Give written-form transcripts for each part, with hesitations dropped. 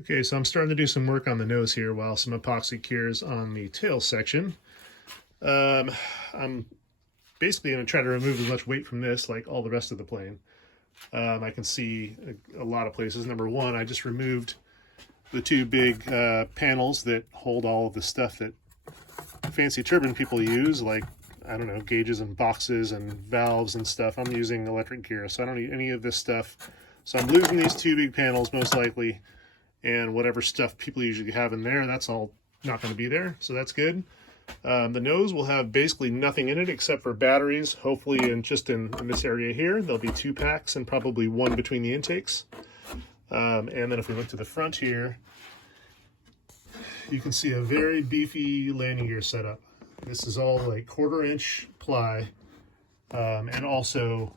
Okay, so I'm starting to do some work on the nose here while some epoxy cures on the tail section. I'm basically going to try to remove as much weight from this like all the rest of the plane. I can see a lot of places. Number one, I just removed the two big panels that hold all of the stuff that fancy turbine people use, like, I don't know, gauges and boxes and valves and stuff. I'm using electric gear, so I don't need any of this stuff. So I'm losing these two big panels most likely, and whatever stuff people usually have in there, that's all not going to be there, so that's good. The nose will have basically nothing in it except for batteries, hopefully just in this area here. There'll be 2 packs and probably 1 between the intakes. And then if we look to the front here, you can see a very beefy landing gear setup. This is all like 1/4-inch ply, and also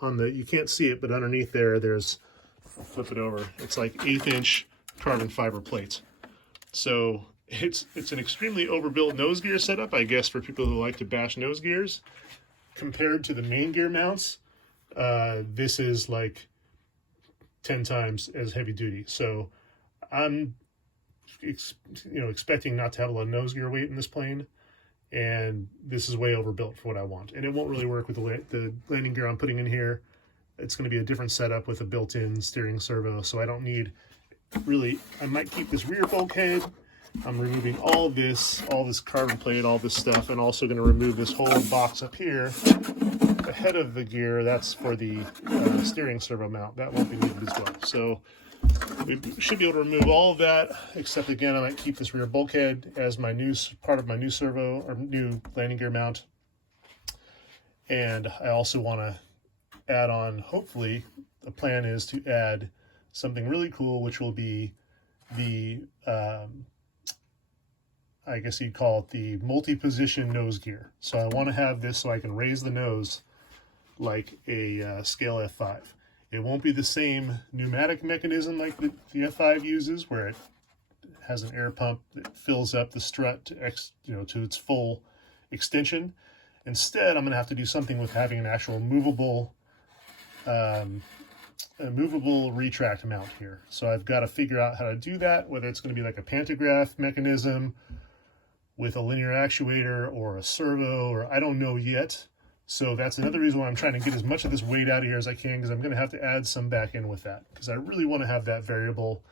on the, you can't see it, but underneath there's, I'll flip it over, it's like 1/8-inch carbon fiber plates. So it's an extremely overbuilt nose gear setup, I guess, for people who like to bash nose gears. Compared to the main gear mounts, this is like 10 times as heavy duty. So I'm expecting not to have a lot of nose gear weight in this plane, and this is way overbuilt for what I want. And it won't really work with the landing gear I'm putting in here. It's going to be a different setup with a built-in steering servo, so I don't need really, I might keep this rear bulkhead. I'm removing all this carbon plate, all this stuff, and also going to remove this whole box up here. The head of the gear, that's for the steering servo mount. That won't be needed as well. So we should be able to remove all of that, except again, I might keep this rear bulkhead as my new part of my new servo or new landing gear mount. And I also want to add on, hopefully, the plan is to add something really cool, which will be the I guess you'd call it the multi-position nose gear. So I want to have this so I can raise the nose like a scale F5. It won't be the same pneumatic mechanism like the F5 uses, where it has an air pump that fills up the strut to its full extension. Instead, I'm going to have to do something with having an actual movable retract mount here. So I've got to figure out how to do that, whether it's going to be like a pantograph mechanism with a linear actuator or a servo, or I don't know yet. So that's another reason why I'm trying to get as much of this weight out of here as I can, because I'm going to have to add some back in with that, because I really want to have that variable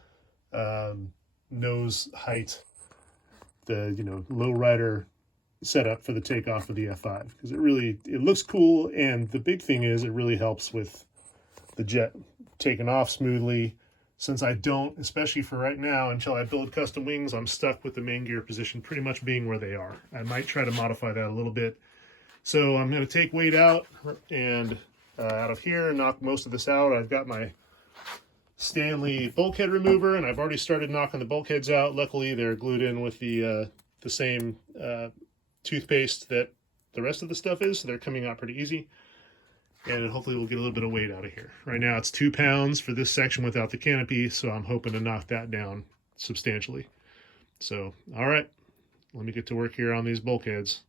nose height, the low rider setup for the takeoff of the F5, because it looks cool, and the big thing is it really helps with the jet taking off smoothly. Since I don't, especially for right now, until I build custom wings, I'm stuck with the main gear position pretty much being where they are. I might try to modify that a little bit. So I'm going to take weight out and out of here, knock most of this out. I've got my Stanley bulkhead remover, and I've already started knocking the bulkheads out. Luckily, they're glued in with the same toothpaste that the rest of the stuff is, so they're coming out pretty easy. And hopefully we'll get a little bit of weight out of here. Right now it's 2 pounds for this section without the canopy, so I'm hoping to knock that down substantially. So, all right, let me get to work here on these bulkheads.